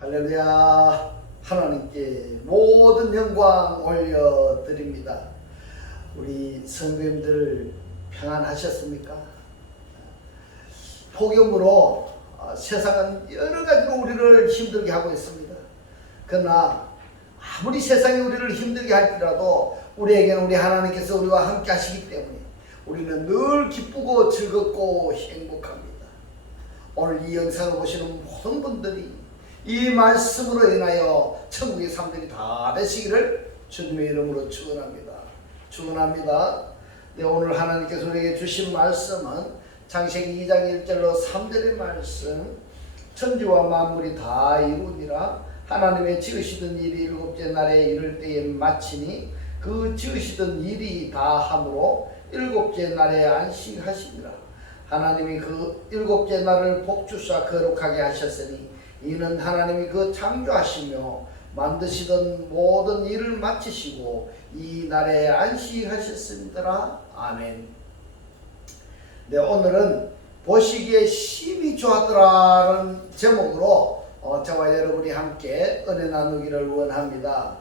할렐루야. 하나님께 모든 영광 올려드립니다. 우리 성도님들 평안하셨습니까? 폭염으로 세상은 여러 가지로 우리를 힘들게 하고 있습니다. 그러나 아무리 세상이 우리를 힘들게 할지라도 우리에게는 우리 하나님께서 우리와 함께 하시기 때문에 우리는 늘 기쁘고 즐겁고 행복합니다. 오늘 이 영상을 보시는 모든 분들이 이 말씀으로 인하여 천국의 삶들이 다 되시기를 주님의 이름으로 축원합니다. 축원합니다. 네, 오늘 하나님께서 우리에게 주신 말씀은 창세기 2장 1절로 3절의 말씀. 천지와 만물이 다 이루니라. 하나님의 지으시던 일이 일곱째 날에 이를 때에 마치니 그 지으시던 일이 다 함으로 일곱째 날에 안식하시니라. 하나님이 그 일곱째 날을 복주사 거룩하게 하셨으니 이는 하나님이 그 창조하시며 만드시던 모든 일을 마치시고 이 날에 안식하셨습니다. 아멘. 네, 오늘은 보시기에 심히 좋았더라는 제목으로 저와 여러분이 함께 은혜 나누기를 원합니다.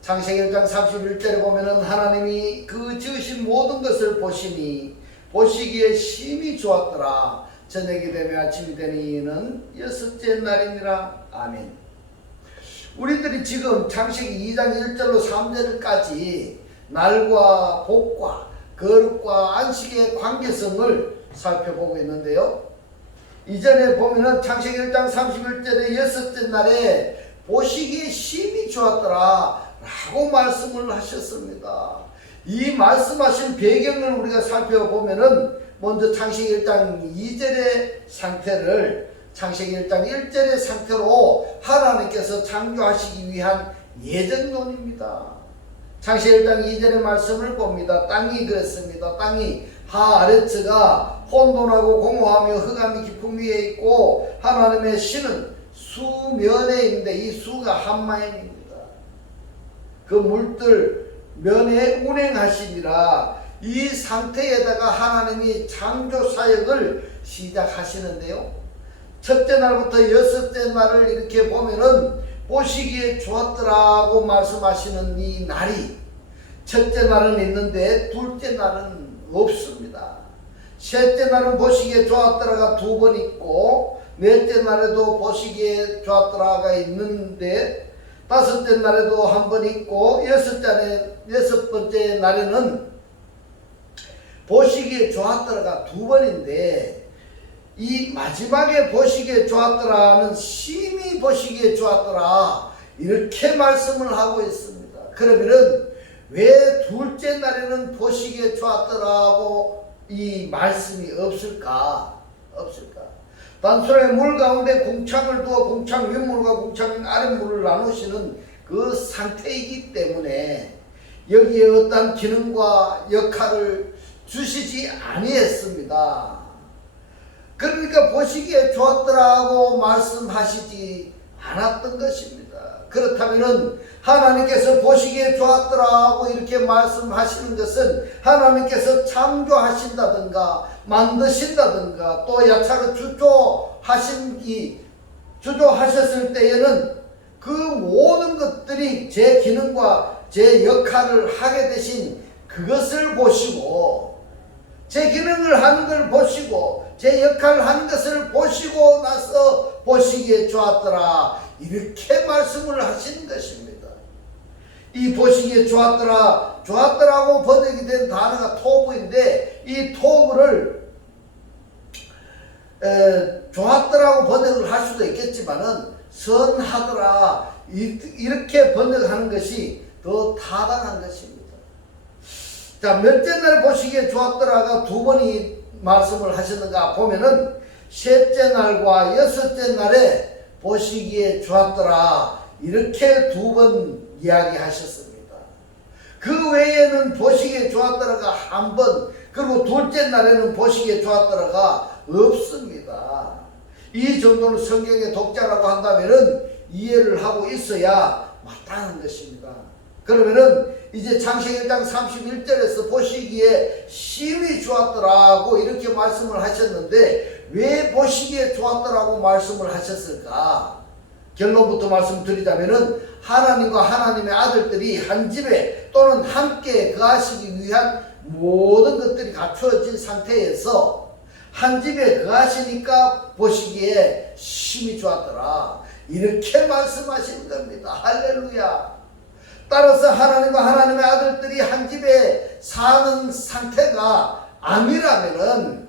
창세기 1장 31절에 보면은 하나님이 그 지으신 모든 것을 보시니 보시기에 심히 좋았더라. 저녁이 되며 아침이 되니 이는 여섯째 날이니라. 아멘. 우리들이 지금 창세기 2장 1절로 3절까지 날과 복과 거룩과 안식의 관계성을 살펴보고 있는데요. 이전에 보면은 창세기 1장 31절에 여섯째 날에 보시기에 심히 좋았더라 라고 말씀을 하셨습니다. 이 말씀하신 배경을 우리가 살펴보면은 먼저 창세기 1장 2절의 상태를 창세기 1장 1절의 상태로 하나님께서 창조하시기 위한 예정론입니다. 창세기 1장 2절의 말씀을 봅니다. 땅이 그랬습니다. 땅이 하아레츠가 혼돈하고 공허하며 흑암이 깊음 위에 있고 하나님의 신은 수면에 있는데 이 수가 한마음입니다. 그 물들 면에 운행하시니라. 이 상태에다가 하나님이 창조 사역을 시작하시는데요. 첫째 날부터 여섯째 날을 이렇게 보면은 보시기에 좋았더라고 말씀하시는 이 날이 첫째 날은 있는데 둘째 날은 없습니다. 셋째 날은 보시기에 좋았더라가 두 번 있고 넷째 날에도 보시기에 좋았더라가 있는데 다섯째 날에도 한 번 있고 여섯 번째 날에는 보시기에 좋았더라가 두 번인데 이 마지막에 보시기에 좋았더라는 심히 보시기에 좋았더라 이렇게 말씀을 하고 있습니다. 그러면은 왜 둘째 날에는 보시기에 좋았더라고 이 말씀이 없을까? 단순하게 물 가운데 궁창을 두어 궁창 윗물과 궁창 아랫물을 나누시는 그 상태이기 때문에 여기에 어떤 기능과 역할을 주시지 아니했습니다. 그러니까 보시기에 좋았더라고 말씀하시지 않았던 것입니다. 그렇다면은 하나님께서 보시기에 좋았더라고 이렇게 말씀하시는 것은 하나님께서 창조하신다든가 만드신다든가 또 야차로 주조하셨을 때에는 그 모든 것들이 제 기능과 제 역할을 하게 되신 그것을 보시고 제 기능을 하는 걸 보시고 제 역할을 하는 것을 보시고 나서 보시기에 좋았더라 이렇게 말씀을 하시는 것입니다. 이 보시기에 좋았더라고 번역이 된 단어가 토브인데 이 토브를 좋았더라고 번역을 할 수도 있겠지만은 선하더라 이렇게 번역하는 것이 더 타당한 것입니다. 자, 몇째 날 보시기에 좋았더라가 두 번이 말씀을 하셨는가 보면은 셋째 날과 여섯째 날에 보시기에 좋았더라 이렇게 두 번 이야기하셨습니다. 그 외에는 보시기에 좋았더라가 한 번 그리고 둘째 날에는 보시기에 좋았더라가 없습니다. 이 정도는 성경의 독자라고 한다면은 이해를 하고 있어야 마땅한 것입니다. 그러면은 이제 창세기 1장 31절에서 보시기에 심히 좋았더라고 이렇게 말씀을 하셨는데 왜 보시기에 좋았더라고 말씀을 하셨을까? 결론부터 말씀드리자면은 하나님과 하나님의 아들들이 한 집에 또는 함께 거하시기 위한 모든 것들이 갖추어진 상태에서 한 집에 거하시니까 보시기에 심히 좋았더라. 이렇게 말씀하시는 겁니다. 할렐루야. 따라서 하나님과 하나님의 아들들이 한 집에 사는 상태가 아니라면은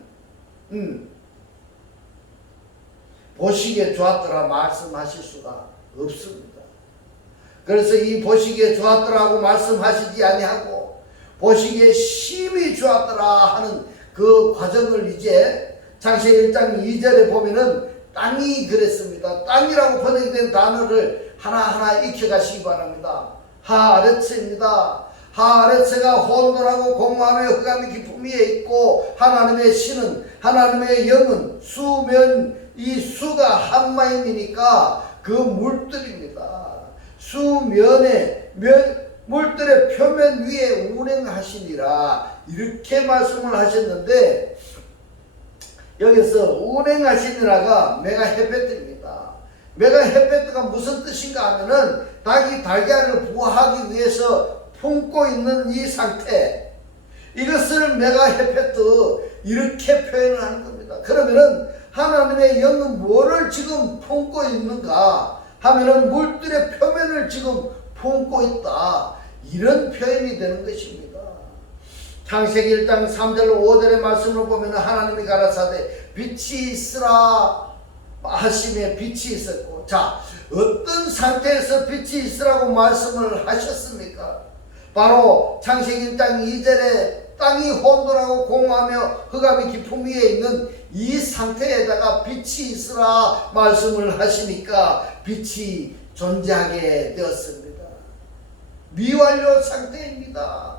보시기에 좋았더라 말씀하실 수가 없습니다. 그래서 이 보시기에 좋았더라고 말씀하시지 아니하고 보시기에 심히 좋았더라 하는 그 과정을 이제 창세기 1장 2절에 보면은 땅이 그랬습니다. 땅이라고 번역된 단어를 하나하나 익혀가시기 바랍니다. 하아레츠입니다. 하아레츠가 혼돈하고 공허하며 흑암이 깊음 위에 있고 하나님의 신은 하나님의 영은 수면 이 수가 한마임이니까 그 물들입니다. 수면에 물들의 표면 위에 운행하시니라 이렇게 말씀을 하셨는데 여기서 운행하시니라가 메가헤페트입니다. 메가헤페트가 무슨 뜻인가 하면은 닭이 달걀을 부화하기 위해서 품고 있는 이 상태 이것을 메가헤페트 이렇게 표현을 하는 겁니다. 그러면은 하나님의 영은 뭐를 지금 품고 있는가 하면은 물들의 표면을 지금 품고 있다. 이런 표현이 되는 것입니다. 창세기 1장 3절 5절의 말씀을 보면 하나님이 가라사대 빛이 있으라 하심에 빛이 있었고 자 어떤 상태에서 빛이 있으라고 말씀을 하셨습니까? 바로 창세기 1장 2절에 땅이 혼돈하고 공허하며 흑암이 깊음 위에 있는 이 상태에다가 빛이 있으라 말씀을 하시니까 빛이 존재하게 되었습니다. 미완료 상태입니다.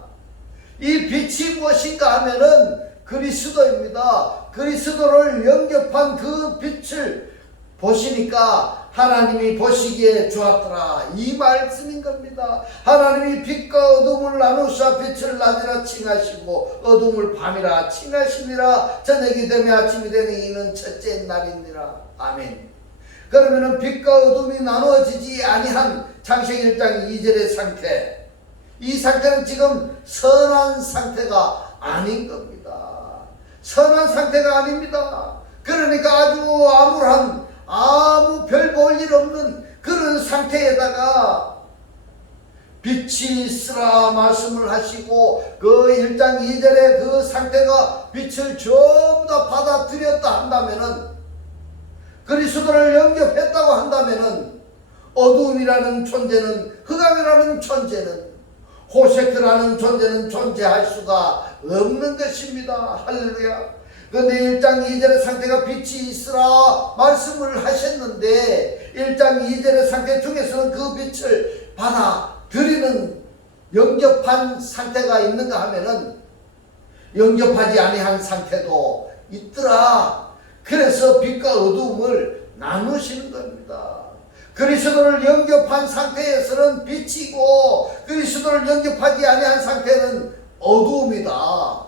이 빛이 무엇인가 하면은 그리스도입니다. 그리스도를 영접한 그 빛을 보시니까 하나님이 보시기에 좋았더라 이 말씀인 겁니다. 하나님이 빛과 어둠을 나누사 빛을 낮이라 칭하시고 어둠을 밤이라 칭하시니라. 저녁이 되며 아침이 되는 이는 첫째 날이니라. 아멘. 그러면은 빛과 어둠이 나누어지지 아니한 창세기 1장 2절의 상태 이 상태는 지금 선한 상태가 아닌 겁니다. 선한 상태가 아닙니다. 그러니까 아주 암울한 아무 별 볼 일 없는 그런 상태에다가 빛이 있으라 말씀을 하시고 그 1장 2절의 그 상태가 빛을 전부 다 받아들였다 한다면은 그리스도를 영접했다고 한다면은 어둠이라는 존재는 흑암이라는 존재는 호세크라는 존재는 존재할 수가 없는 것입니다. 할렐루야. 그런데 1장 2절의 상태가 빛이 있으라 말씀을 하셨는데 1장 2절의 상태 중에서는 그 빛을 받아들이는 영접한 상태가 있는가 하면은 영접하지 아니한 상태도 있더라. 그래서 빛과 어둠을 나누시는 겁니다. 그리스도를 영접한 상태에서는 빛이고 그리스도를 영접하지 아니한 상태는 어두움이다.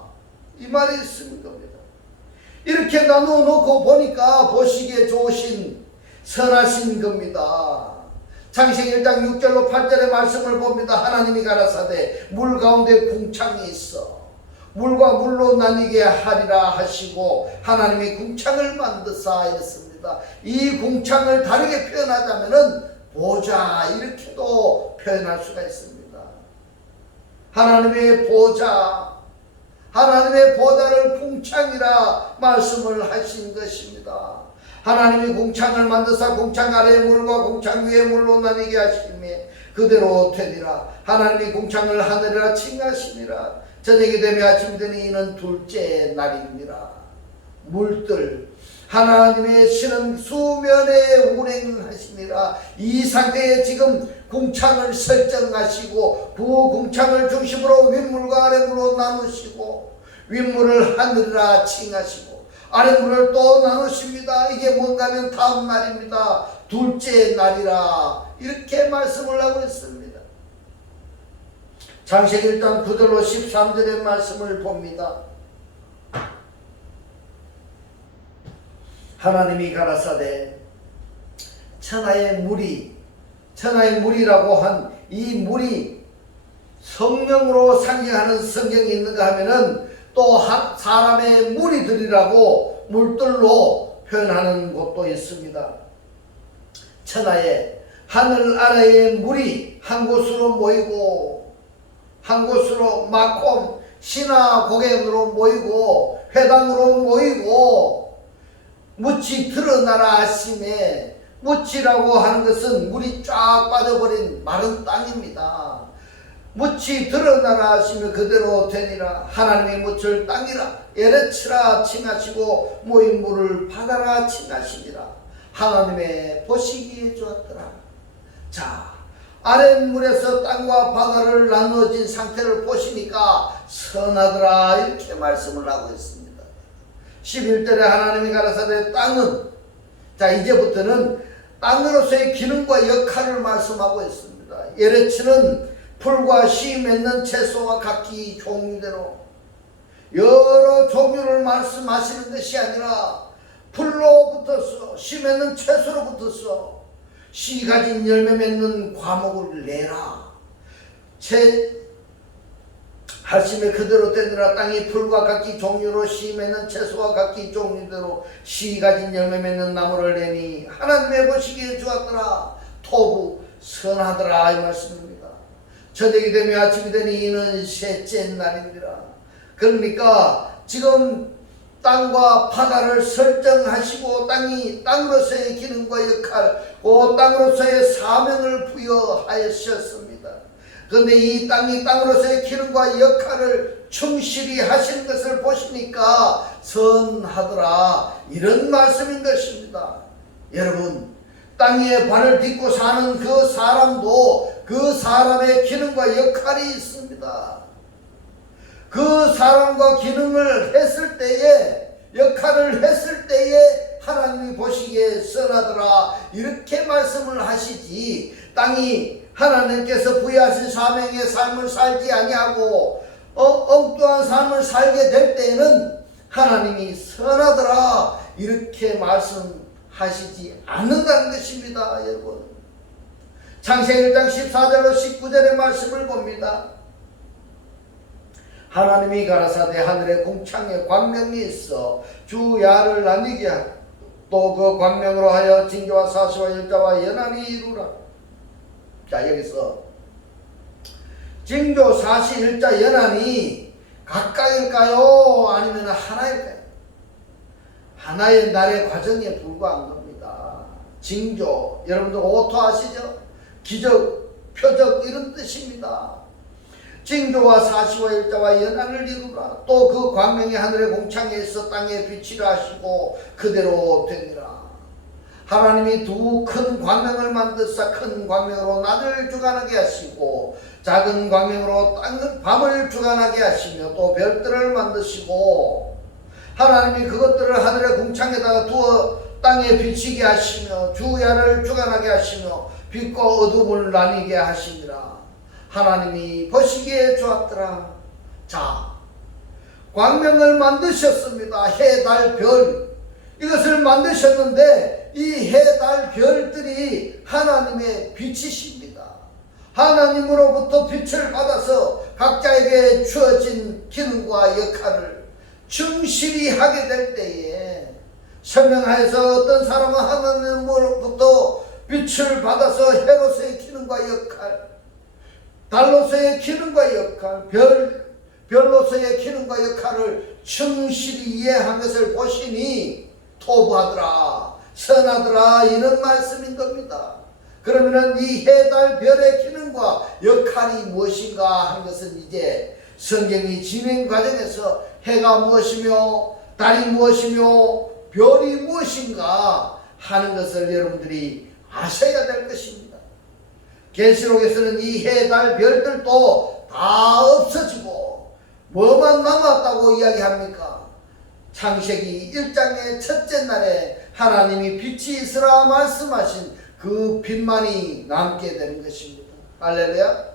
이 말이 있는 겁니다. 이렇게 나누어 놓고 보니까 보시기에 좋으신 선하신 겁니다. 창세기 1장 6절로 8절의 말씀을 봅니다. 하나님이 가라사대 물 가운데 궁창이 있어 물과 물로 나뉘게 하리라 하시고 하나님이 궁창을 만드사 이랬습니다. 이 궁창을 다르게 표현하자면은 보좌 이렇게도 표현할 수가 있습니다. 하나님의 보좌 하나님의 보좌를 궁창이라 말씀을 하신 것입니다. 하나님이 궁창을 만드사 궁창 아래의 물과 궁창 위의 물로 나뉘게 하시매 그대로 되리라. 하나님이 궁창을 하늘이라 칭하시니라. 저녁이 되며 아침이 되니 이는 둘째 날이니라. 물들 하나님의 신은 수면에 운행하시니라. 이 상태에 지금 궁창을 설정하시고 그 궁창을 중심으로 윗물과 아랫물로 나누시고 윗물을 하늘이라 칭하시고 아랫물을 또 나누십니다. 이게 뭔가 하면 다음 날입니다. 둘째 날이라 이렇게 말씀을 하고 있습니다. 창세기 1장 9절로 13절의 말씀을 봅니다. 하나님이 가라사대 천하의 물이라고 한 이 물이 성령으로 상징하는 성경이 있는가 하면은 또 사람의 무리들이라고 물들로 표현하는 곳도 있습니다. 천하의 하늘 아래의 물이 한 곳으로 모이고 한 곳으로 마콤 신화 고객으로 모이고 회당으로 모이고 묻이 드러나라 하심에 묻이라고 하는 것은 물이 쫙 빠져버린 마른 땅입니다. 묻이 드러나라 하시며 그대로 되니라. 하나님의 묻을 땅이라 에레치라 칭하시고 모인 물을 바다라 칭하시니라. 하나님의 보시기에 좋았더라. 자, 아랫물에서 땅과 바다를 나누어진 상태를 보시니까 선하더라 이렇게 말씀을 하고 있습니다. 11절에 하나님이 가라사대 땅은, 자 이제부터는 땅으로서의 기능과 역할을 말씀하고 있습니다. 에레치는 풀과 씨 맺는 채소와 각기 종류대로 여러 종류를 말씀하시는 것이 아니라 풀로 붙어서 씨 맺는 채소로 붙어서 씨 가진 열매 맺는 과목을 내라. 하심에 그대로 되느라. 땅이 풀과 각기 종류로 씨 맺는 채소와 각기 종류대로 씨 가진 열매 맺는 나무를 내니 하나님의 보시기에 좋았더라. 토부 선하더라 이 말씀입니다. 저녁이 되며 아침이 되니 이는 셋째 날이니라. 그러니까 지금 땅과 바다를 설정하시고 땅이 땅으로서의 기능과 역할, 그 땅으로서의 사명을 부여하셨습니다. 그런데 이 땅이 땅으로서의 기능과 역할을 충실히 하시는 것을 보시니까 선하더라 이런 말씀인 것입니다. 여러분, 땅 위에 발을 딛고 사는 그 사람도 그 사람의 기능과 역할이 있습니다. 그 사람과 기능을 했을 때에, 역할을 했을 때에 하나님이 보시기에 선하더라 이렇게 말씀을 하시지, 땅이 하나님께서 부여하신 사명의 삶을 살지 아니하고 엉뚱한 삶을 살게 될 때에는 하나님이 선하더라 이렇게 말씀하시지 않는다는 것입니다. 여러분, 창세기 1장 14절로 19절의 말씀을 봅니다. 하나님이 가라사대 하늘에 궁창에 광명이 있어 주야를 나뉘게 하고 또 그 광명으로 하여 징조와 사시와 열자와 연한이 이루라. 자, 여기서 징조, 사시, 일자, 연한이 각각일까요? 아니면 하나일까요? 하나의 날의 과정에 불과한 겁니다. 징조, 여러분들 오토 아시죠? 기적, 표적 이런 뜻입니다. 징조와 사시와 일자와 연한을 이루라. 또 그 광명이 하늘의 공창에 있어 땅에 빛이라 하시고 그대로 되니라. 하나님이 두 큰 광명을 만드사 큰 광명으로 낮을 주관하게 하시고 작은 광명으로 밤을 주관하게 하시며 또 별들을 만드시고 하나님이 그것들을 하늘의 궁창에다가 두어 땅에 비치게 하시며 주야를 주관하게 하시며 빛과 어둠을 나뉘게 하시니라. 하나님이 보시기에 좋았더라. 자, 광명을 만드셨습니다. 해, 달, 별 이것을 만드셨는데 이 해, 달, 별들이 하나님의 빛이십니다. 하나님으로부터 빛을 받아서 각자에게 주어진 기능과 역할을 충실히 하게 될 때에 설명하여서 어떤 사람은 하나님으로부터 빛을 받아서 해로서의 기능과 역할, 달로서의 기능과 역할, 별로서의 기능과 역할을 충실히 이해한 것을 보시니 토부하더라, 선하더라 이런 말씀인 겁니다. 그러면은 이 해, 달, 별의 기능과 역할이 무엇인가 하는 것은 이제 성경이 진행 과정에서 해가 무엇이며 달이 무엇이며 별이 무엇인가 하는 것을 여러분들이 아셔야 될 것입니다. 계시록에서는 이 해, 달, 별들도 다 없어지고 뭐만 남았다고 이야기합니까? 창세기 1장의 첫째 날에 하나님이 빛이 있으라 말씀하신 그 빛만이 남게 되는 것입니다. 할렐루야.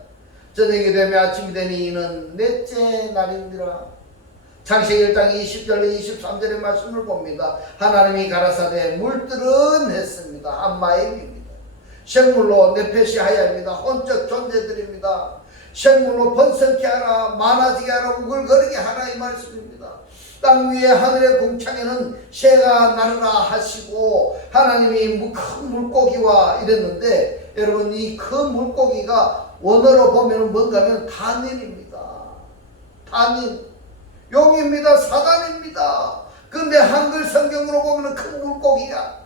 저녁이 되면 아침이 되니 이는 넷째 날이니라. 창세기 1장 20절 23절의 말씀을 봅니다. 하나님이 가라사대 물들은 했습니다. 한마임입니다. 생물로 내페시하야 합니다. 혼적 존재들입니다. 생물로 번성케 하라, 많아지게 하라, 우글거리게 하라, 이 말씀입니다. 땅 위에 하늘의 궁창에는 새가 나르라 하시고 하나님이 큰 물고기와 이랬는데, 여러분 이 큰 물고기가 원어로 보면 뭔가 하면 단인입니다. 단인, 용입니다. 사단입니다. 근데 한글 성경으로 보면 큰 물고기야.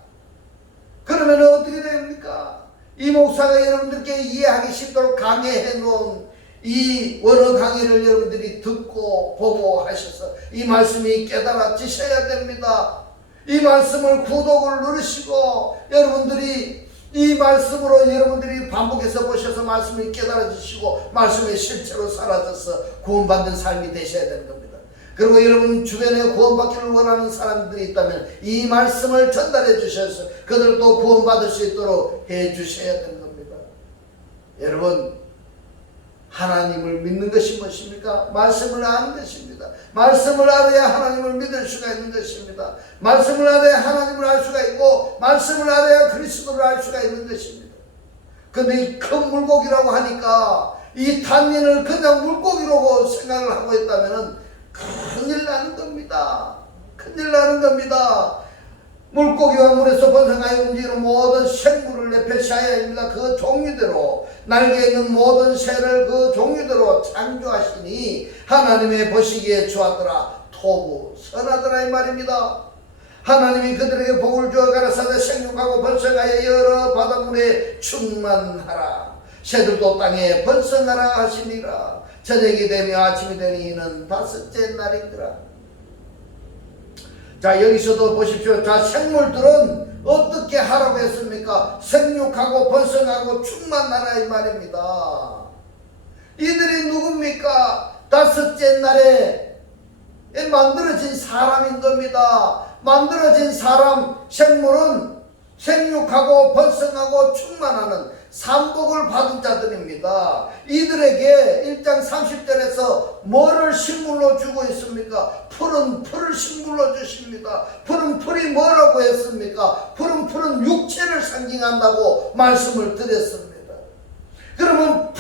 그러면 어떻게 됩니까? 이 목사가 여러분들께 이해하기 쉽도록 강해해 놓은 이 원어 강의를 여러분들이 듣고 보고 하셔서 이 말씀이 깨달아지셔야 됩니다. 이 말씀을 구독을 누르시고 여러분들이 이 말씀으로 여러분들이 반복해서 보셔서 말씀이 깨달아지시고 말씀의 실체로 사라져서 구원받는 삶이 되셔야 되는 겁니다. 그리고 여러분 주변에 구원받기를 원하는 사람들이 있다면 이 말씀을 전달해 주셔서 그들도 구원받을 수 있도록 해 주셔야 되는 겁니다. 여러분, 하나님을 믿는 것이 무엇입니까? 말씀을 아는 것입니다. 말씀을 알아야 하나님을 믿을 수가 있는 것입니다. 말씀을 알아야 하나님을 알 수가 있고 말씀을 알아야 그리스도를 알 수가 있는 것입니다. 근데 이 큰 물고기라고 하니까 이 단민을 그냥 물고기로 생각을 하고 있다면 큰일 나는 겁니다. 큰일 나는 겁니다. 물고기와 물에서 번성하여 움직이는 모든 생물을 내페시하야 합니다. 그 종류대로 날개 있는 모든 새를 그 종류대로 창조하시니 하나님의 보시기에 좋았더라, 토부 선하더라, 이 말입니다. 하나님이 그들에게 복을 주어 가라사대 생육하고 번성하여 여러 바닷물에 충만하라, 새들도 땅에 번성하라 하시니라. 저녁이 되며 아침이 되니 이는 다섯째 날이더라. 자, 여기서도 보십시오. 자, 생물들은 어떻게 하라고 했습니까? 생육하고 번성하고 충만하라, 이 말입니다. 이들이 누굽니까? 다섯째 날에 만들어진 사람인 겁니다. 만들어진 사람, 생물은 생육하고 번성하고 충만하는 삼복을 받은 자들입니다. 이들에게 1장 30절에서 뭐를 식물로 주고 있습니까? 푸른 풀을 식물로 주십니다. 푸른 풀이 뭐라고 했습니까? 푸른 풀은 육체를 상징한다고 말씀을 드렸습니다. 그러면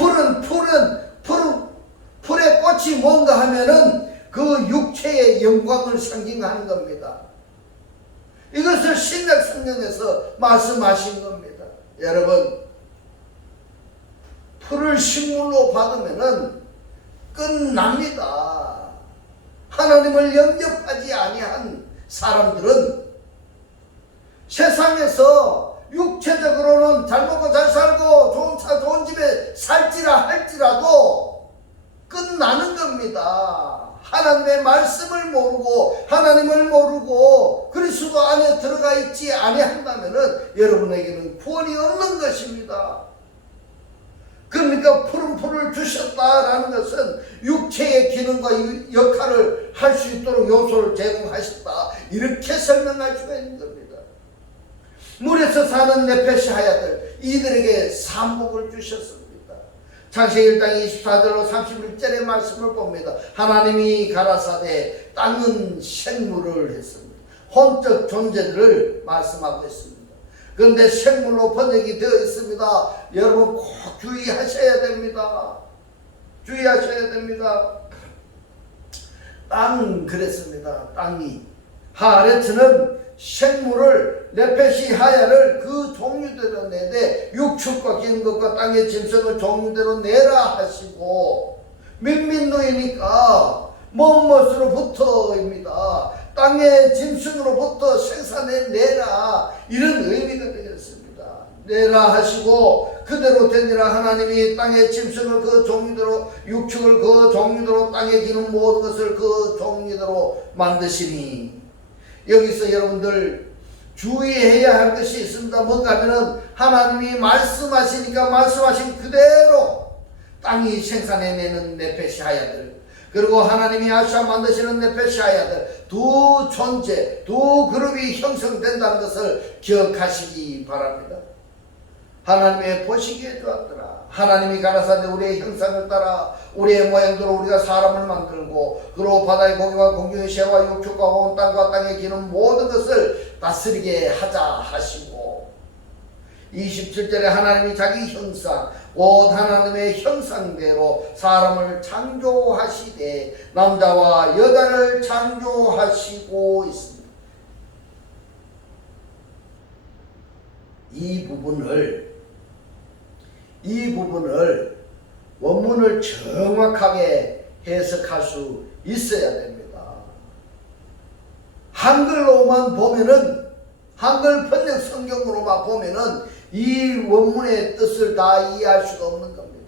풀의 꽃이 뭔가 하면은 그 육체의 영광을 상징하는 겁니다. 이것을 신약 성경에서 말씀하신 겁니다. 여러분, 풀을 식물로 받으면은 끝납니다. 하나님을 영접하지 아니한 사람들은 세상에서 육체적으로는 잘 먹고 잘 살고 좋은 차 좋은 집에 살지라 할지라도 끝나는 겁니다. 하나님의 말씀을 모르고 하나님을 모르고 그리스도 안에 들어가 있지 아니한다면은 여러분에게는 구원이 없는 것입니다. 그러니까 푸른 풀을 주셨다라는 것은 육체의 기능과 역할을 할 수 있도록 요소를 제공하셨다, 이렇게 설명할 수가 있는 겁니다. 물에서 사는 네페시하야들, 이들에게 삼복을 주셨습니다. 창세기 1장 24절로 31절의 말씀을 봅니다. 하나님이 가라사대 땅은 생물을 했습니다. 혼적 존재들을 말씀하고 있습니다. 그런데 생물로 번역이 되어 있습니다. 여러분 꼭 주의하셔야 됩니다. 주의하셔야 됩니다. 땅 그랬습니다. 땅이 하아레츠는 생물을 네페시하야를 그 종류대로 내되 육축과 긴 것과 땅의 짐승을 종류대로 내라 하시고, 민민노이니까 뭐뭐으로부터입니다. 땅의 짐승으로부터 생산해내라, 이런 의미가 되겠습니다. 내라 하시고 그대로 되니라. 하나님이 땅의 짐승을 그 종류대로, 육축을 그 종류대로, 땅에 기는 모든 것을 그 종류대로 만드시니. 여기서 여러분들 주의해야 할 것이 있습니다. 뭔가 하면은 하나님이 말씀하시니까 말씀하신 그대로 땅이 생산해내는 네페시하야들, 그리고 하나님이 아시아 만드시는 네페시하야들, 두 존재, 두 그룹이 형성된다는 것을 기억하시기 바랍니다. 하나님의 보시기에 좋았더라. 하나님이 가라사대 우리의 형상을 따라 우리의 모양대로 우리가 사람을 만들고 그리고 바다의 고기와 공중의 새와 육축과 온 땅과 땅에 기는 모든 것을 다스리게 하자 하시고, 27절에 하나님이 자기 형상 곧 하나님의 형상대로 사람을 창조하시되 남자와 여자를 창조하시고 있습니다. 이 부분을 원문을 정확하게 해석할 수 있어야 됩니다. 한글로만 보면은, 한글 번역 성경으로만 보면은 이 원문의 뜻을 다 이해할 수가 없는 겁니다.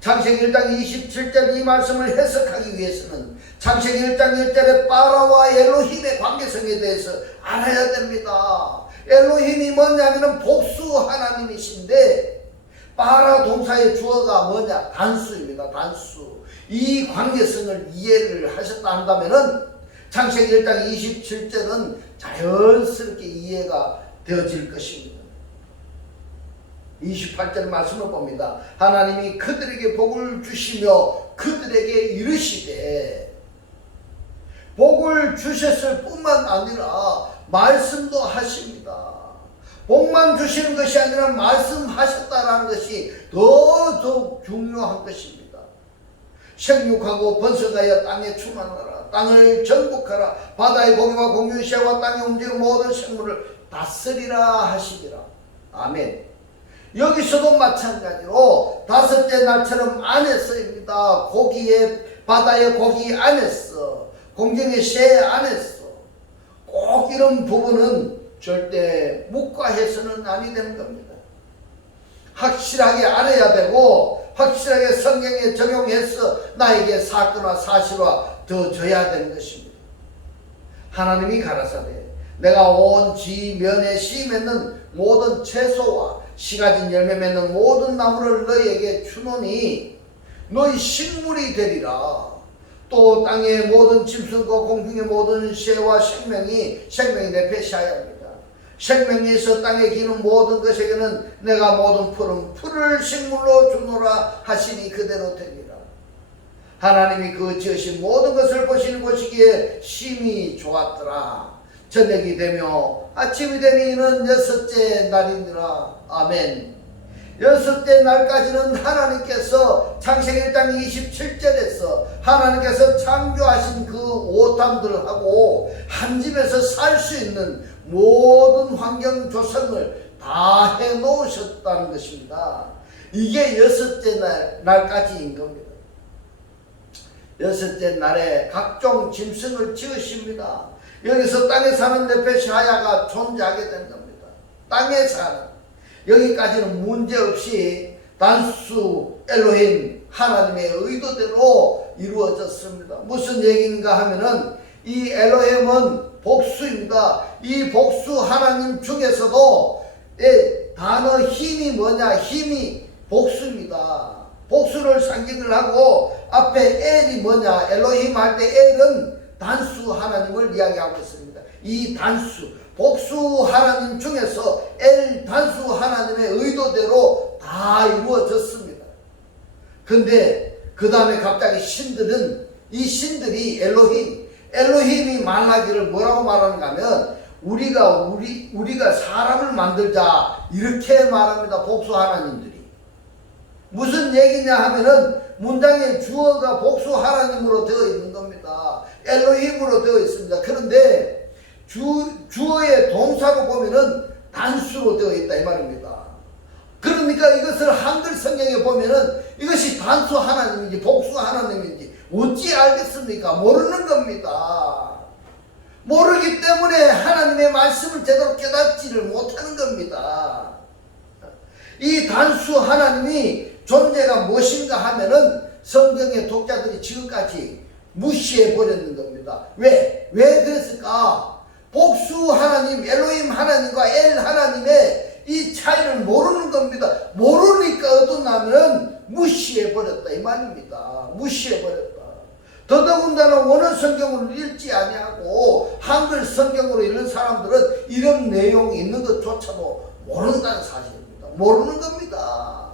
창세기 1장 27절 이 말씀을 해석하기 위해서는 창세기 1장 1절의 바라와 엘로힘의 관계성에 대해서 알아야 됩니다. 엘로힘이 뭐냐면은 복수 하나님이신데, 바라 동사의 주어가 뭐냐? 단수입니다. 단수. 이 관계성을 이해를 하셨다 한다면은 창세기 1장 27절은 자연스럽게 이해가 되어질 것입니다. 28절 말씀을 봅니다. 하나님이 그들에게 복을 주시며 그들에게 이르시되, 복을 주셨을 뿐만 아니라 말씀도 하십니다. 복만 주시는 것이 아니라 말씀하셨다라는 것이 더더욱 중요한 것입니다. 생육하고 번성하여 땅에 충만하라. 땅을 정복하라. 바다의 고기와 공중의 새와 땅에 움직이는 모든 생물을 다스리라 하시리라. 아멘. 여기서도 마찬가지로 다섯째 날처럼 안에서입니다. 바다의 고기 안에서, 공중의 새 안에서. 꼭 이런 부분은 절대 묵과해서는 아니 되는 겁니다. 확실하게 알아야 되고 확실하게 성경에 적용해서 나에게 사건화 사실화 되어져야 되는 것입니다. 하나님이 가라사대 내가 온 지면에 씨 맺는 모든 채소와 씨 가진 열매 맺는 모든 나무를 너희에게 주노니 너희 식물이 되리라. 또 땅의 모든 짐승과 공중의 모든 새와 생명이 내패시하여 합니다. 생명이 있어 땅에 기는 모든 것에게는 내가 모든 풀을 식물로 주노라 하시니 그대로 되리라. 하나님이 그 지으신 모든 것을 보시는 곳이기에 심히 좋았더라. 저녁이 되며 아침이 되니 이는 여섯째 날이니라. 아멘. 여섯째 날까지는 하나님께서 창세기 1장 27절에서 하나님께서 창조하신 그 오탐들하고 한 집에서 살 수 있는 모든 환경 조성을 다 해놓으셨다는 것입니다. 이게 여섯째 날까지인 겁니다. 여섯째 날에 각종 짐승을 지으십니다. 여기서 땅에 사는 네페시하야가 존재하게 된 겁니다. 땅에 사는. 여기까지는 문제없이 단수 엘로힘 하나님의 의도대로 이루어졌습니다. 무슨 얘기인가 하면은 이 엘로힘은 복수입니다. 이 복수 하나님 중에서도 단어 힘이 뭐냐? 힘이 복수입니다. 복수를 상징을 하고 앞에 엘이 뭐냐? 엘로힘 할 때 엘은 단수 하나님을 이야기하고 있습니다. 이 단수 복수 하나님 중에서 엘 단수 하나님의 의도대로 다 이루어졌습니다. 근데 그 다음에 갑자기 이 신들이 엘로힘이 말하기를 뭐라고 말하는가 하면 우리가 사람을 만들자 이렇게 말합니다. 복수 하나님들이. 무슨 얘기냐 하면은 문장의 주어가 복수 하나님으로 되어 있는 겁니다. 엘로힘으로 되어 있습니다. 그런데 주어의 동사로 보면은 단수로 되어 있다 이 말입니다. 그러니까 이것을 한글 성경에 보면은 이것이 단수 하나님인지 복수 하나님인지 어찌 알겠습니까? 모르는 겁니다. 모르기 때문에 하나님의 말씀을 제대로 깨닫지를 못하는 겁니다. 이 단수 하나님이 존재가 무엇인가 하면은 성경의 독자들이 지금까지 무시해 버렸는 겁니다. 왜 그랬을까? 복수 하나님, 엘로힘 하나님과 엘 하나님의 이 차이를 모르는 겁니다. 모르니까 어떠냐면 무시해 버렸다 이 말입니다. 무시해 버렸다. 더더군다나 원어 성경을 읽지 아니하고 한글 성경으로 읽는 사람들은 이런 내용이 있는 것조차도 모른다는 사실입니다. 모르는 겁니다.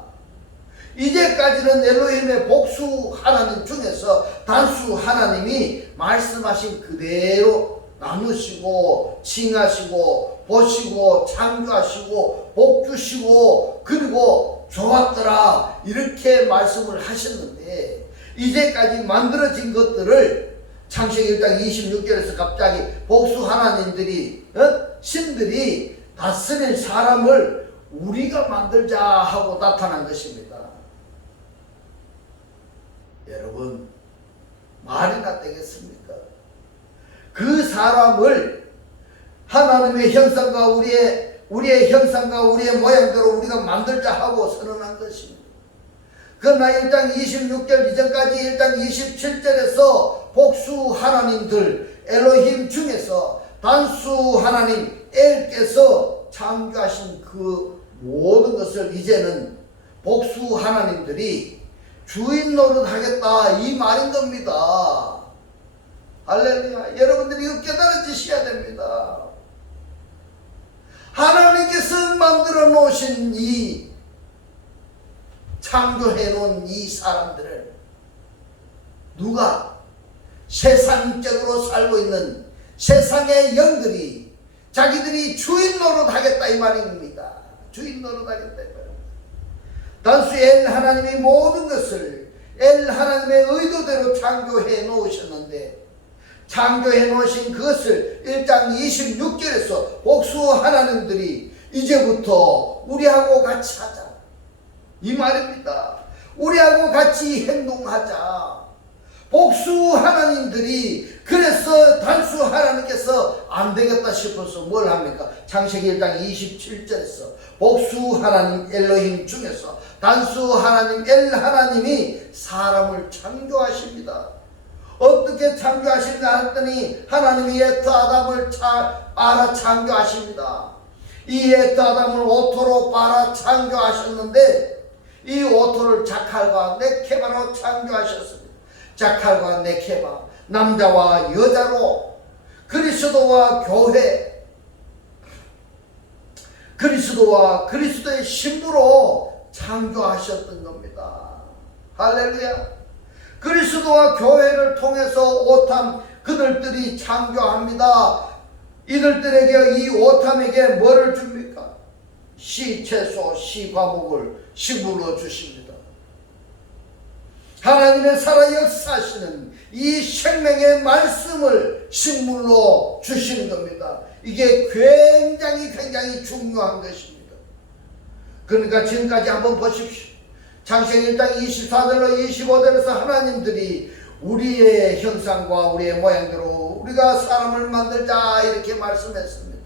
이제까지는 엘로힘의 복수 하나님 중에서 단수 하나님이 말씀하신 그대로 나누시고 칭하시고 보시고 창조하시고 복 주시고 그리고 좋았더라 이렇게 말씀을 하셨는데, 이제까지 만들어진 것들을 창세기 1장 26절에서 갑자기 복수 하나님들이 신들이 다스릴 사람을 우리가 만들자 하고 나타난 것입니다. 여러분, 말이나 되겠습니까? 그 사람을 하나님의 형상과 우리의 형상과 우리의 모양대로 우리가 만들자 하고 선언한 것입니다. 그러나 1장 26절 이전까지 1장 27절에서 복수 하나님들 엘로힘 중에서 단수 하나님 엘께서 창조하신 그 모든 것을 이제는 복수 하나님들이 주인 노릇하겠다 이 말인 겁니다. 할렐루야. 여러분들이 이거 깨달아지셔야 됩니다. 하나님께서 만들어 놓으신 이 창조해 놓은 이 사람들을 누가 세상적으로 살고 있는 세상의 영들이 자기들이 주인 노릇하겠다 이 말입니다. 주인 노릇하겠다 이 말입니다. 단수 엘 하나님이 모든 것을 엘 하나님의 의도대로 창조해 놓으셨는데, 창조해 놓으신 그것을 1장 26절에서 복수 하나님들이 이제부터 우리하고 같이 하자 이 말입니다. 우리하고 같이 행동하자. 복수 하나님들이 그래서 단수 하나님께서 안 되겠다 싶어서 뭘 합니까? 창세기 1장 27절에서 복수 하나님 엘로힘 중에서 단수 하나님 엘 하나님이 사람을 창조하십니다. 어떻게 창조하신가 했더니 하나님이 에트 아담을 빨아 창조하십니다. 이 에트 아담을 오토로 빨아 창조하셨는데 이 오토를 자칼과 네케바로 창조하셨습니다. 자칼과 네케바, 남자와 여자로 그리스도와 교회, 그리스도와 그리스도의 신부로 창조하셨던 겁니다. 할렐루야. 그리스도와 교회를 통해서 오탐 그들들이 창조합니다. 이들들에게 이 오탐에게 뭐를 줍니까? 씨, 채소, 씨, 과목을 식물로 주십니다. 하나님의 살아 역사하시는 이 생명의 말씀을 식물로 주시는 겁니다. 이게 굉장히 중요한 것입니다. 그러니까 지금까지 한번 보십시오. 창세기 1장 24절로 25절에서 하나님들이 우리의 형상과 우리의 모양대로 우리가 사람을 만들자 이렇게 말씀했습니다.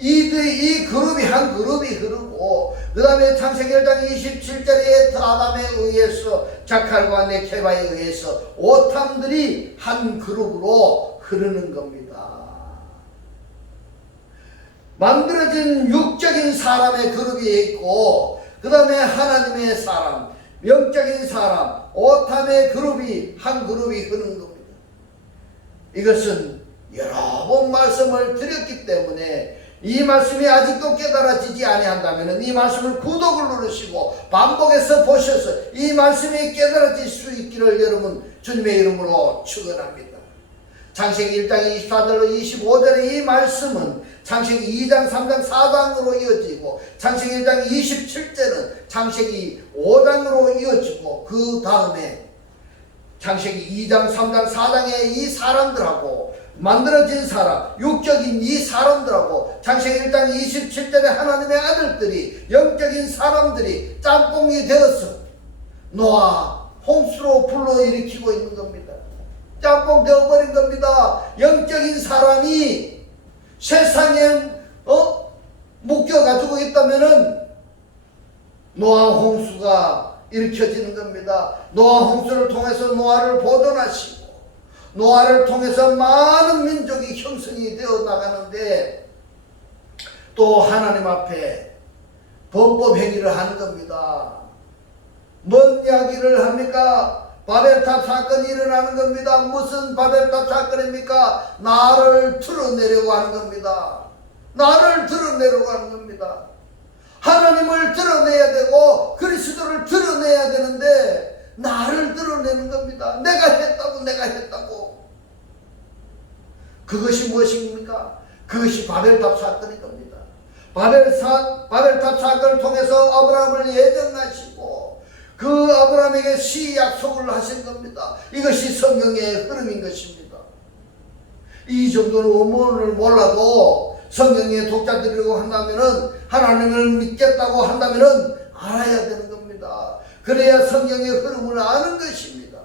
이 그룹이 한 그룹이 흐르고, 그 다음에 창세기 1장 27절에 아담에 의해서 자칼과 네케바에 의해서 오탐들이 한 그룹으로 흐르는 겁니다. 만들어진 육적인 사람의 그룹이 있고, 그 다음에 하나님의 사람, 영적인 사람, 오탐의 그룹이 한 그룹이 흐르는 겁니다. 이것은 여러 번 말씀을 드렸기 때문에 이 말씀이 아직도 깨달아지지 아니한다면 이 말씀을 구독을 누르시고 반복해서 보셔서 이 말씀이 깨달아질 수 있기를 여러분 주님의 이름으로 축원합니다. 창세기 1장 24절로 25절의 이 말씀은 창세기 2장 3장 4장으로 이어지고, 창세기 1장 27절은 창세기 5장으로 이어지고, 그 다음에 창세기 2장 3장 4장의 이 사람들하고 만들어진 사람, 육적인 이 사람들하고 창세기 1장 27절의 하나님의 아들들이, 영적인 사람들이 짬뽕이 되어서 노아 홍수로 불러일으키고 있는 겁니다. 짬뽕 되어버린 겁니다. 영적인 사람이 세상에 묶여가지고 있다면은 노아 홍수가 일으켜지는 겁니다. 노아 홍수를 통해서 노아를 보존하시고 노아를 통해서 많은 민족이 형성이 되어 나가는데, 또 하나님 앞에 범법 행위를 하는 겁니다. 뭔 이야기를 합니까? 바벨탑 사건이 일어나는 겁니다. 무슨 바벨탑 사건입니까? 나를 드러내려고 하는 겁니다. 나를 드러내려고 하는 겁니다. 하나님을 드러내야 되고 그리스도를 드러내야 되는데 나를 드러내는 겁니다. 내가 했다고. 그것이 무엇입니까? 그것이 바벨탑 사건인 겁니다. 바벨탑 사건을 통해서 아브라함을 예정하시고 그 아브라함에게 시 약속을 하신 겁니다. 이것이 성경의 흐름인 것입니다. 이 정도는 원문을 몰라도 성경의 독자들이라고 한다면은 하나님을 믿겠다고 한다면은 알아야 되는 겁니다. 그래야 성경의 흐름을 아는 것입니다.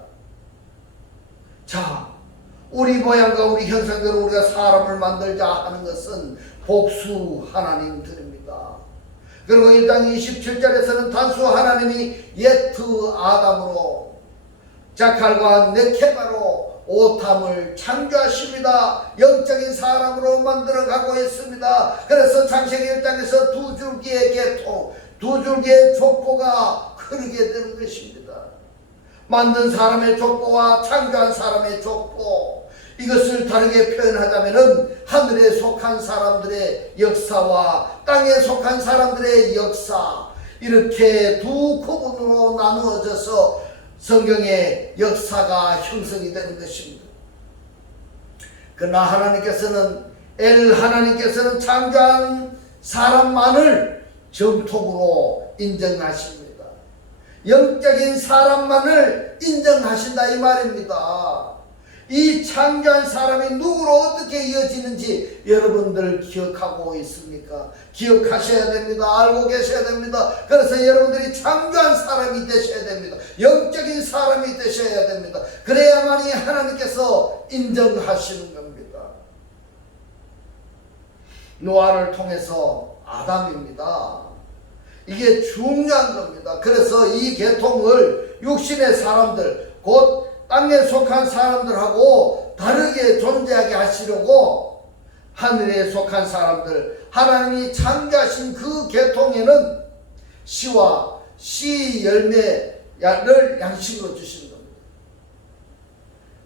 자, 우리 모양과 우리 형상대로 우리가 사람을 만들자 하는 것은 복수 하나님들입니다. 그리고 1장 27절에서는 단수 하나님이 예트 아담으로 자칼과 네케바로 오탐을 창조하십니다. 영적인 사람으로 만들어가고 있습니다. 그래서 창세기 1장에서 두 줄기의 계통, 두 줄기의 족보가 흐르게 되는 것입니다. 만든 사람의 족보와 창조한 사람의 족보, 이것을 다르게 표현하자면은 하늘에 속한 사람들의 역사와 땅에 속한 사람들의 역사, 이렇게 두 구분으로 나누어져서 성경의 역사가 형성이 되는 것입니다. 그러나 하나님께서는 창조한 사람만을 정통으로 인정하십니다. 영적인 사람만을 인정하신다 이 말입니다. 이 창조한 사람이 누구로 어떻게 이어지는지 여러분들 기억하고 있습니까? 기억하셔야 됩니다. 알고 계셔야 됩니다. 그래서 여러분들이 창조한 사람이 되셔야 됩니다. 영적인 사람이 되셔야 됩니다. 그래야만이 하나님께서 인정하시는 겁니다. 노아를 통해서 아담입니다. 이게 중요한 겁니다. 그래서 이 계통을 육신의 사람들, 곧 땅에 속한 사람들하고 다르게 존재하게 하시려고 하늘에 속한 사람들, 하나님이 창조하신 그 계통에는 씨와 씨 열매를 양식으로 주시는 겁니다.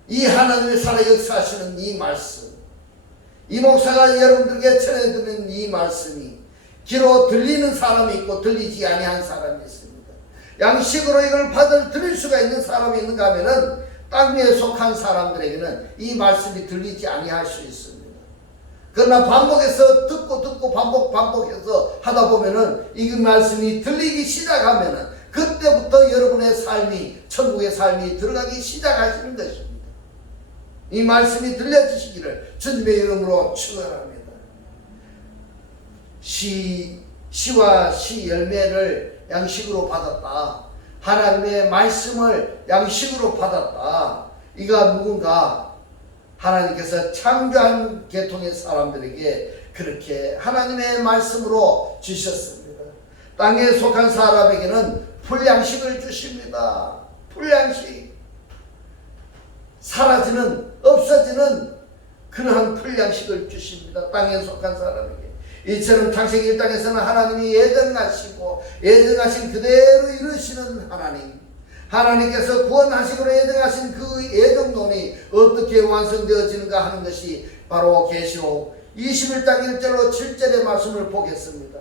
이 하나님의 살아 역사하시는 이 말씀, 이 목사가 여러분들에게 전해드리는 이 말씀이 귀로 들리는 사람이 있고 들리지 아니한 사람이 있습니다. 양식으로 이걸 받아들일 수가 있는 사람이 있는가 하면은 땅에 속한 사람들에게는 이 말씀이 들리지 아니할 수 있습니다. 그러나 반복해서 듣고 반복해서 하다 보면은 이 말씀이 들리기 시작하면은 그때부터 여러분의 삶이, 천국의 삶이 들어가기 시작하시는 것입니다. 이 말씀이 들려주시기를 주님의 이름으로 축원합니다. 씨와 씨 열매를 양식으로 받았다. 하나님의 말씀을 양식으로 받았다. 이가 누군가? 하나님께서 창조한 계통의 사람들에게 그렇게 하나님의 말씀으로 주셨습니다. 땅에 속한 사람에게는 풀양식을 주십니다. 풀양식. 사라지는, 없어지는 그러한 풀양식을 주십니다. 땅에 속한 사람에게. 이처럼 창세기 1장에서는 하나님이 예정하신 그대로 이루시는 하나님, 하나님께서 구원하시기로 예정하신 그 예정론이 어떻게 완성되어지는가 하는 것이 바로 계시록 21장 1절로 7절의 말씀을 보겠습니다.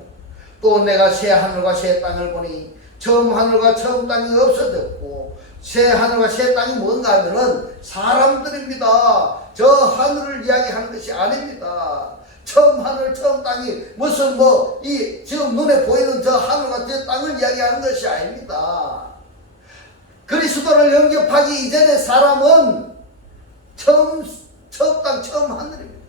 또 내가 새 하늘과 새 땅을 보니 처음 하늘과 처음 땅이 없어졌고, 새 하늘과 새 땅이 뭔가 하면은 사람들입니다. 저 하늘을 이야기하는 것이 아닙니다. 처음 하늘, 처음 땅이 무슨 이 지금 눈에 보이는 저 하늘과 저 땅을 이야기하는 것이 아닙니다. 그리스도를 영접하기 이전의 사람은 처음 땅, 처음 하늘입니다.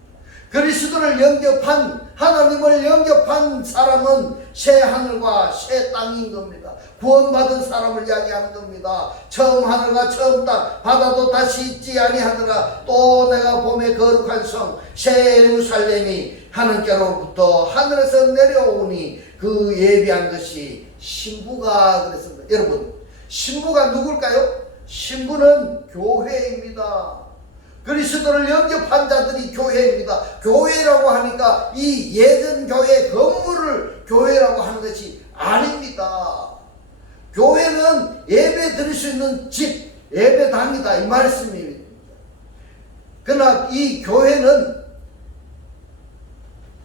그리스도를 영접한, 하나님을 영접한 사람은 새 하늘과 새 땅인 겁니다. 구원받은 사람을 이야기하는 겁니다. 처음 하늘과 처음 땅, 바다도 다시 있지 아니하더라. 또 내가 봄에 거룩한 성 새 예루살렘이 하나님께로부터 하늘에서 내려오니 그 예비한 것이 신부가 그랬습니다. 여러분, 신부가 누굴까요? 신부는 교회입니다. 그리스도를 영접한 자들이 교회입니다. 교회라고 하니까 이 예전 교회 건물을 교회라고 하는 것이 아닙니다. 교회는 예배 드릴 수 있는 집, 예배당이다 이 말씀입니다. 그러나 이 교회는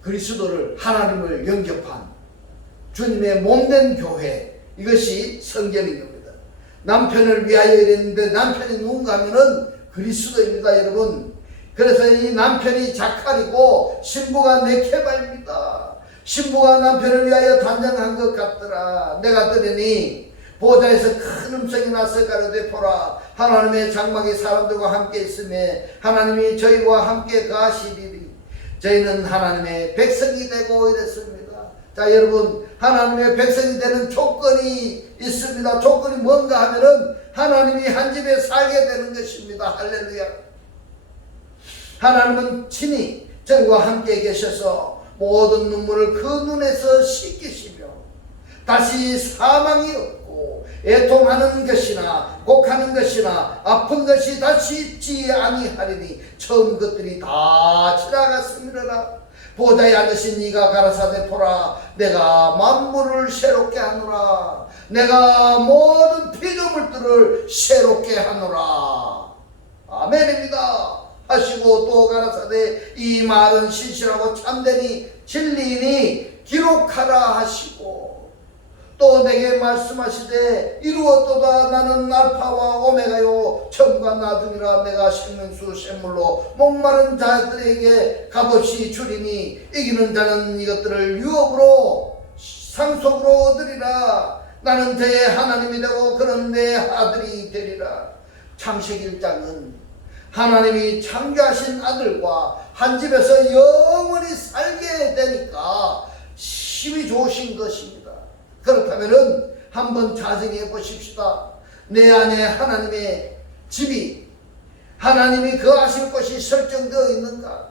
그리스도를, 하나님을 영접한 주님의 몸된 교회, 이것이 성전인 겁니다. 남편을 위하여 이랬는데 남편이 누군가 하면은 그리스도입니다. 여러분, 그래서 이 남편이 자칼이고 신부가 네케바입니다. 신부가 남편을 위하여 단장한 것 같더라. 내가 들으니 보좌에서 큰 음성이 나서 가로되 보라, 하나님의 장막이 사람들과 함께 있음에 하나님이 저희와 함께 거하시리니 저희는 하나님의 백성이 되고 이랬습니다. 자, 여러분, 하나님의 백성이 되는 조건이 있습니다. 조건이 뭔가 하면은 하나님이 한 집에 살게 되는 것입니다. 할렐루야. 하나님은 친히 저희와 함께 계셔서 모든 눈물을 그 눈에서 씻기시며 다시 사망이 없고 애통하는 것이나 곡하는 것이나 아픈 것이 다시 있지 아니하리니 처음 것들이 다 지나갔음이라. 보좌에 앉으신 이가 가라사대 보라, 내가 만물을 새롭게 하노라. 내가 모든 피조물들을 새롭게 하노라. 아멘입니다. 하시고 또 가라사대 이 말은 신실하고 참되니 진리니 기록하라 하시고 또 내게 말씀하시되 이루었도다. 나는 알파와 오메가요 처음과 나중이라. 내가 생명수 샘물로 목마른 자들에게 값없이 주리니 이기는 자는 이것들을 유업으로 상속으로 얻으리라. 나는 그의 하나님이 되고 그는 내 아들이 되리라. 창세기 1장은 하나님이 창조하신 아들과 한 집에서 영원히 살게 되니까 힘이 좋으신 것입니다. 그렇다면 한번 자정해 보십시다. 내 안에 하나님의 집이, 하나님이 거하실 곳이 설정되어 있는가?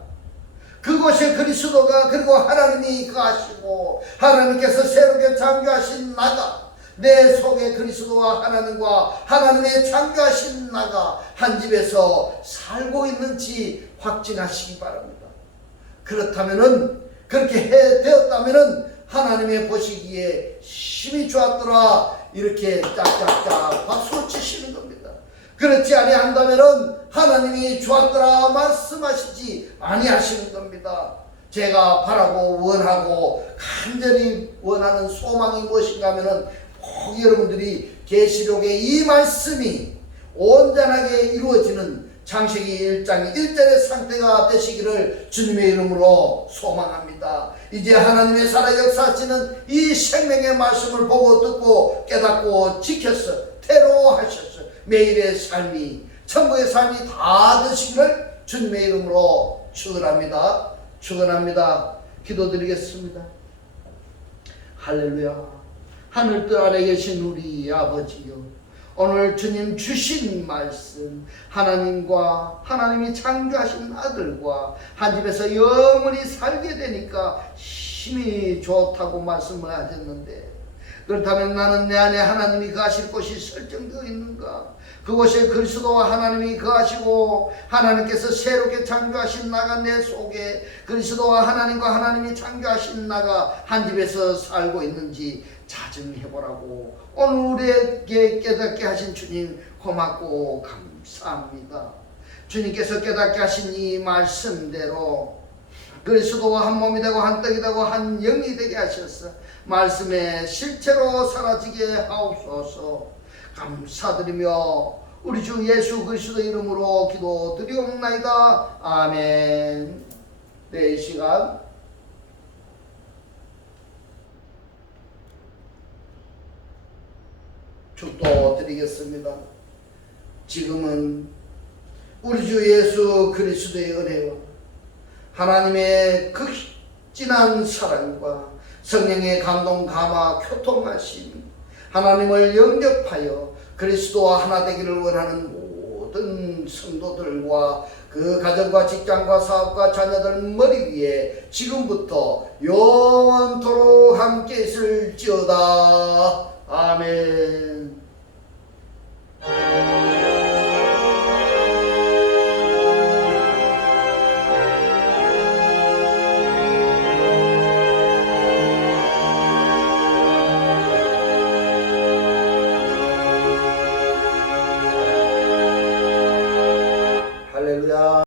그곳에 그리스도가, 그리고 하나님이 거하시고 하나님께서 새롭게 창조하신 나가, 내 속에 그리스도와 하나님과 하나님의 창조하신 나가 한 집에서 살고 있는지 확증하시기 바랍니다. 그렇다면은, 그렇게 되었다면은 하나님의 보시기에 힘이 좋았더라 이렇게 짝짝짝 박수 치시는 겁니다. 그렇지 아니한다면은 하나님이 좋았더라 말씀하시지 아니하시는 겁니다. 제가 바라고 원하고 간절히 원하는 소망이 무엇인가 하면은 꼭 여러분들이 계시록의 이 말씀이 온전하게 이루어지는 창세기 1장 1절의 상태가 되시기를 주님의 이름으로 소망합니다. 이제 하나님의 살아 역사하시는 이 생명의 말씀을 보고 듣고 깨닫고 지켜서 태로하셔서 매일의 삶이 천국의 삶이 다 되시기를 주님의 이름으로 축원합니다. 축원합니다. 기도드리겠습니다. 할렐루야. 하늘뜰 아래 계신 우리 아버지여, 오늘 주님 주신 말씀, 하나님과 하나님이 창조하신 아들과 한 집에서 영원히 살게 되니까 힘이 좋다고 말씀을 하셨는데, 그렇다면 나는 내 안에 하나님이 거하실 곳이 설정되어 있는가? 그곳에 그리스도와 하나님이 거하시고 하나님께서 새롭게 창조하신 나가 내 속에 그리스도와 하나님과 하나님이 창조하신 나가 한 집에서 살고 있는지 자정해보라고 오늘 우리에게 깨닫게 하신 주님 고맙고 감사합니다. 주님께서 깨닫게 하신 이 말씀대로 그리스도와 한 몸이 되고 한 떡이 되고 한 영이 되게 하셔서 말씀에 실체로 사라지게 하옵소서. 감사드리며 우리 주 예수 그리스도 이름으로 기도드리옵나이다. 아멘. 네, 이 시간 축도 드리겠습니다. 지금은 우리 주 예수 그리스도의 은혜와 하나님의 극진한 사랑과 성령의 감동 감화 교통하심, 하나님을 영접하여 그리스도와 하나 되기를 원하는 모든 성도들과 그 가정과 직장과 사업과 자녀들 머리 위에 지금부터 영원토록 함께 있을지어다. 아멘.